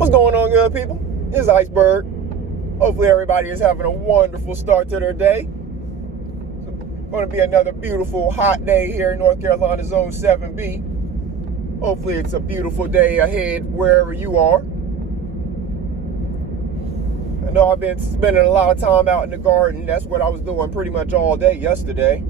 What's going on, good people? It's Iceberg. Hopefully everybody is having a wonderful start to their day. It's going to be another beautiful hot day here in North Carolina Zone 7B. Hopefully it's a beautiful day ahead wherever you are. I know I've been spending a lot of time out in the garden. That's what I was doing pretty much all day yesterday.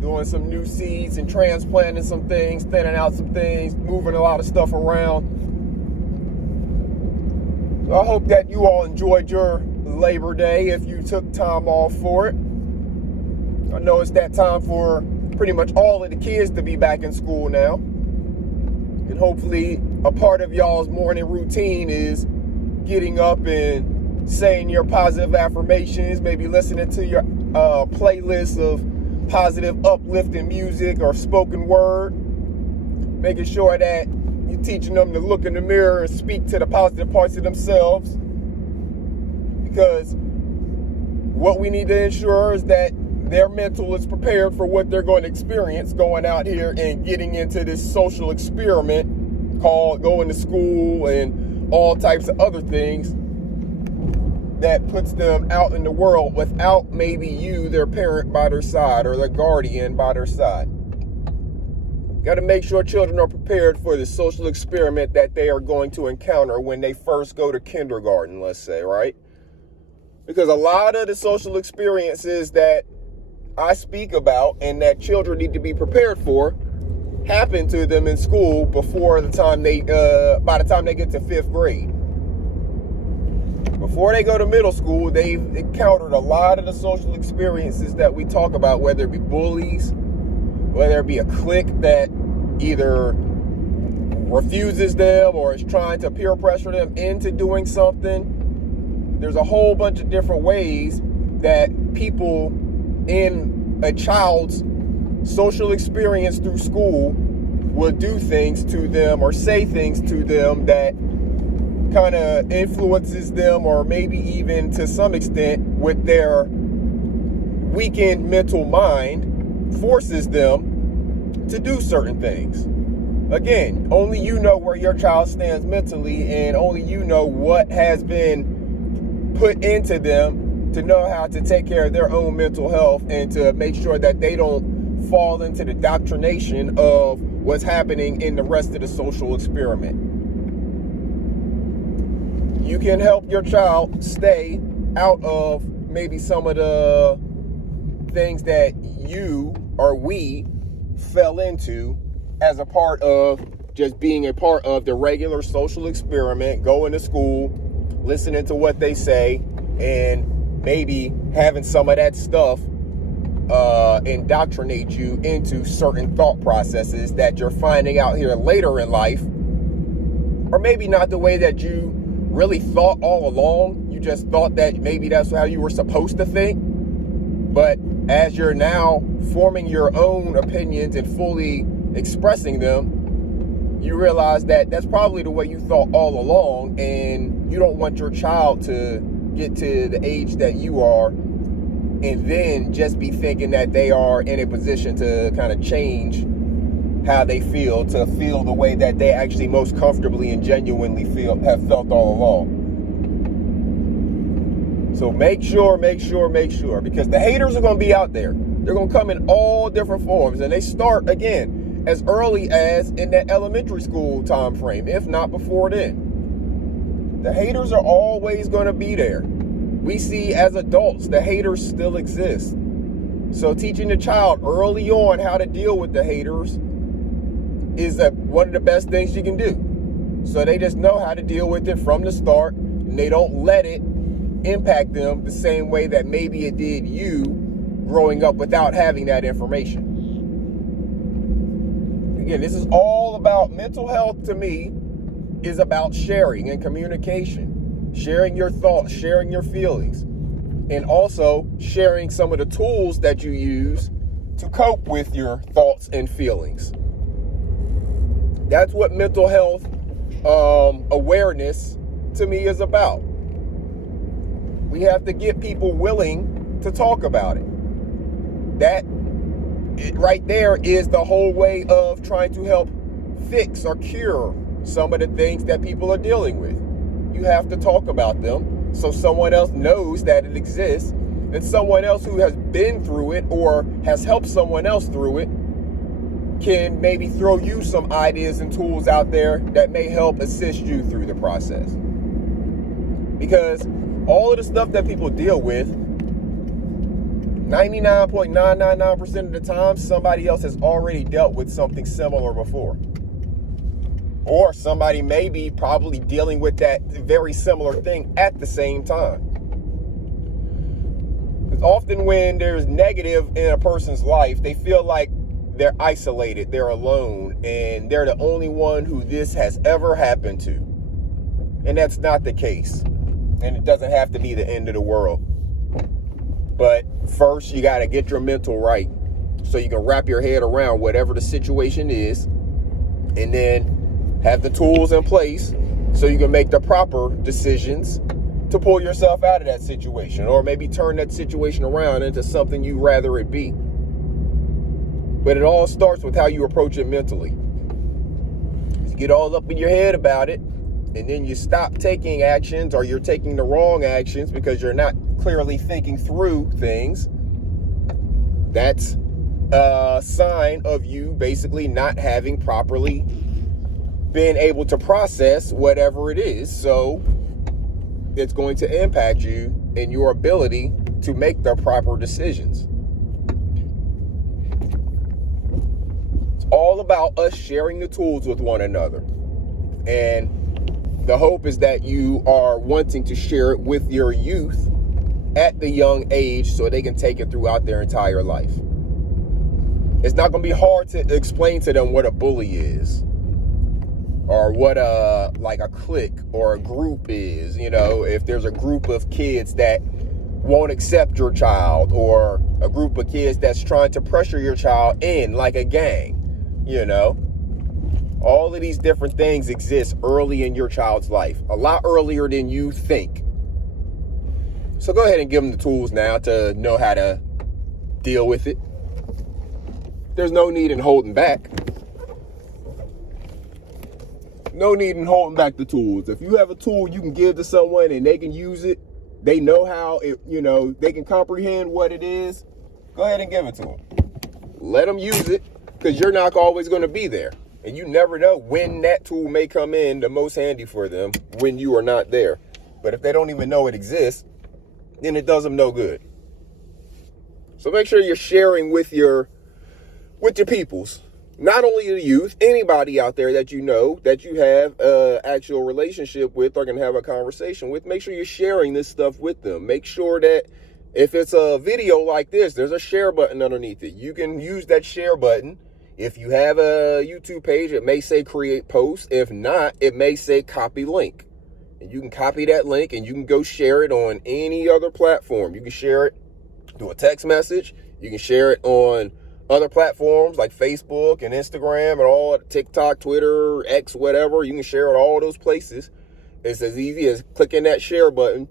Doing some new seeds and transplanting some things, thinning out some things, moving a lot of stuff around. I hope that you all enjoyed your Labor Day if you took time off for it. I know it's that time for pretty much all of the kids to be back in school now. And hopefully a part of y'all's morning routine is getting up and saying your positive affirmations, maybe listening to your playlist of positive uplifting music or spoken word, making sure that you're teaching them to look in the mirror and speak to the positive parts of themselves, because what we need to ensure is that their mental is prepared for what they're going to experience going out here and getting into this social experiment called going to school and all types of other things that puts them out in the world without maybe you, their parent, by their side or their guardian by their side. Got to make sure children are prepared for the social experiment that they are going to encounter when they first go to kindergarten, let's say, right? Because a lot of the social experiences that I speak about and that children need to be prepared for happen to them in school before the time by the time they get to 5th grade. Before they go to middle school, they've encountered a lot of the social experiences that we talk about, whether it be bullies, whether it be a clique that either refuses them or is trying to peer pressure them into doing something. There's a whole bunch of different ways that people in a child's social experience through school will do things to them or say things to them that kind of influences them, or maybe even to some extent with their weakened mental mind forces them to do certain things. Again, only you know where your child stands mentally, and only you know what has been put into them to know how to take care of their own mental health and to make sure that they don't fall into the indoctrination of what's happening in the rest of the social experiment. You can help your child stay out of maybe some of the things that you or we fell into as a part of just being a part of the regular social experiment, going to school, listening to what they say, and maybe having some of that stuff indoctrinate you into certain thought processes that you're finding out here later in life, or maybe not the way that you really thought all along. You just thought that maybe that's how you were supposed to think. But as you're now forming your own opinions and fully expressing them, you realize that that's probably the way you thought all along, and you don't want your child to get to the age that you are and then just be thinking that they are in a position to kind of change how they feel, to feel the way that they actually most comfortably and genuinely have felt all along. So make sure, because the haters are going to be out there. They're going to come in all different forms, and they start, again, as early as in that elementary school time frame, if not before then. The haters are always going to be there. We see as adults, the haters still exist. So teaching the child early on how to deal with the haters is one of the best things you can do. So they just know how to deal with it from the start, and they don't let it impact them the same way that maybe it did you growing up without having that information. Again, this is all about mental health. To me, is about sharing and communication, sharing your thoughts, sharing your feelings, and also sharing some of the tools that you use to cope with your thoughts and feelings. That's what mental health awareness to me is about. We have to get people willing to talk about it. That right there is the whole way of trying to help fix or cure some of the things that people are dealing with. You have to talk about them so someone else knows that it exists, and someone else who has been through it or has helped someone else through it can maybe throw you some ideas and tools out there that may help assist you through the process. Because all of the stuff that people deal with, 99.999% of the time, somebody else has already dealt with something similar before. Or somebody may be probably dealing with that very similar thing at the same time. Because often when there's negative in a person's life, they feel like they're isolated, they're alone, and they're the only one who this has ever happened to. And that's not the case. And it doesn't have to be the end of the world. But first, you got to get your mental right so you can wrap your head around whatever the situation is, and then have the tools in place so you can make the proper decisions to pull yourself out of that situation, or maybe turn that situation around into something you'd rather it be. But it all starts with how you approach it mentally. You get all up in your head about it, and then you stop taking actions, or you're taking the wrong actions because you're not clearly thinking through things. That's a sign of you basically not having properly been able to process whatever it is. So it's going to impact you and your ability to make the proper decisions. It's all about us sharing the tools with one another. And the hope is that you are wanting to share it with your youth at the young age so they can take it throughout their entire life. It's not going to be hard to explain to them what a bully is, or what a clique or a group is. You know, if there's a group of kids that won't accept your child, or a group of kids that's trying to pressure your child in, like a gang, you know. All of these different things exist early in your child's life, a lot earlier than you think. So go ahead and give them the tools now to know how to deal with it. There's no need in holding back. No need in holding back the tools. If you have a tool you can give to someone and they can use it, they know how it, they can comprehend what it is, go ahead and give it to them. Let them use it, because you're not always going to be there. And you never know when that tool may come in the most handy for them when you are not there. But if they don't even know it exists, then it does them no good. So make sure you're sharing with your peoples. Not only the youth, anybody out there that you know, that you have an actual relationship with or can have a conversation with, make sure you're sharing this stuff with them. Make sure that if it's a video like this, there's a share button underneath it. You can use that share button. If you have a YouTube page, it may say create post. If not, it may say copy link. And you can copy that link and you can go share it on any other platform. You can share it through a text message. You can share it on other platforms like Facebook and Instagram and all, TikTok, Twitter, X, whatever. You can share it all those places. It's as easy as clicking that share button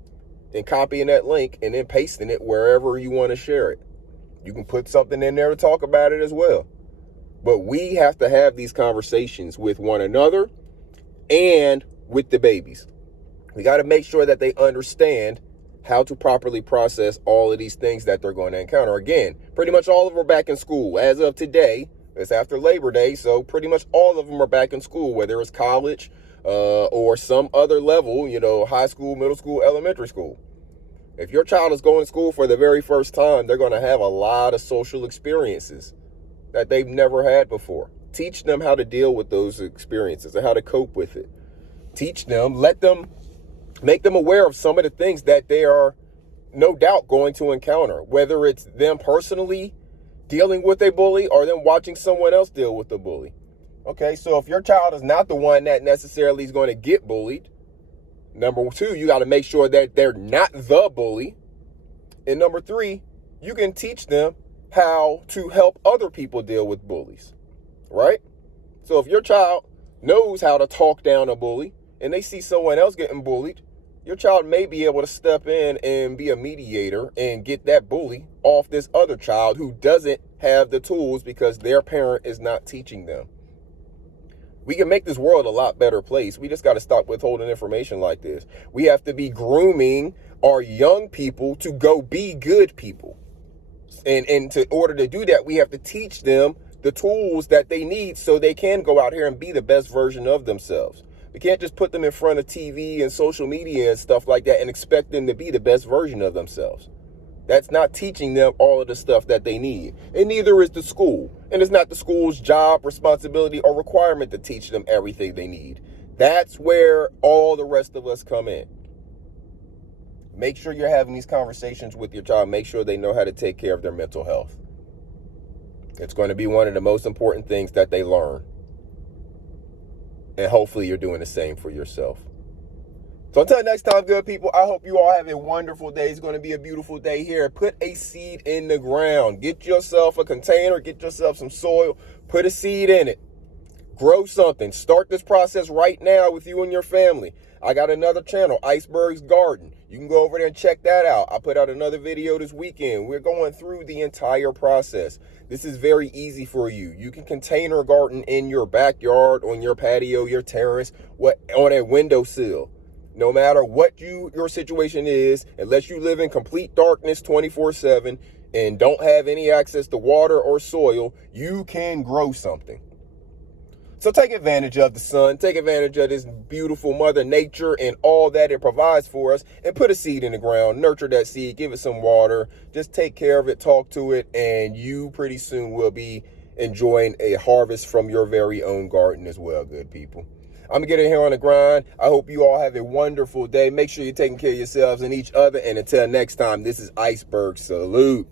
and copying that link and then pasting it wherever you want to share it. You can put something in there to talk about it as well. But we have to have these conversations with one another and with the babies. We got to make sure that they understand how to properly process all of these things that they're going to encounter. Again, pretty much all of them are back in school. As of today, it's after Labor Day, so pretty much all of them are back in school, whether it's college or some other level, high school, middle school, elementary school. If your child is going to school for the very first time, they're going to have a lot of social experiences that they've never had before. Teach them how to deal with those experiences and how to cope with it. Teach them, make them aware of some of the things that they are no doubt going to encounter, whether it's them personally dealing with a bully or them watching someone else deal with a bully. Okay, so if your child is not the one that necessarily is going to get bullied, number two, you got to make sure that they're not the bully. And number three, you can teach them how to help other people deal with bullies, right? So if your child knows how to talk down a bully and they see someone else getting bullied, your child may be able to step in and be a mediator and get that bully off this other child who doesn't have the tools because their parent is not teaching them. We can make this world a lot better place. We just got to stop withholding information like this. We have to be grooming our young people to go be good people. And to order to do that, we have to teach them the tools that they need so they can go out here and be the best version of themselves. We can't just put them in front of TV and social media and stuff like that and expect them to be the best version of themselves. That's not teaching them all of the stuff that they need. And neither is the school. And it's not the school's job, responsibility, or requirement to teach them everything they need. That's where all the rest of us come in. Make sure you're having these conversations with your child. Make sure they know how to take care of their mental health. It's going to be one of the most important things that they learn. And hopefully you're doing the same for yourself. So until next time, good people, I hope you all have a wonderful day. It's going to be a beautiful day here. Put a seed in the ground. Get yourself a container. Get yourself some soil. Put a seed in it. Grow something. Start this process right now with you and your family. I got another channel, Iceberg's Garden. You can go over there and check that out. I put out another video this weekend. We're going through the entire process. This is very easy for you. You can container garden in your backyard, on your patio, your terrace, on a windowsill. No matter what your situation is, unless you live in complete darkness 24/7 and don't have any access to water or soil, you can grow something. So take advantage of the sun, take advantage of this beautiful Mother Nature and all that it provides for us, and put a seed in the ground, nurture that seed, give it some water, just take care of it, talk to it, and you pretty soon will be enjoying a harvest from your very own garden as well, good people. I'm going to get in here on the grind. I hope you all have a wonderful day. Make sure you're taking care of yourselves and each other, and until next time, this is Iceberg. Salute.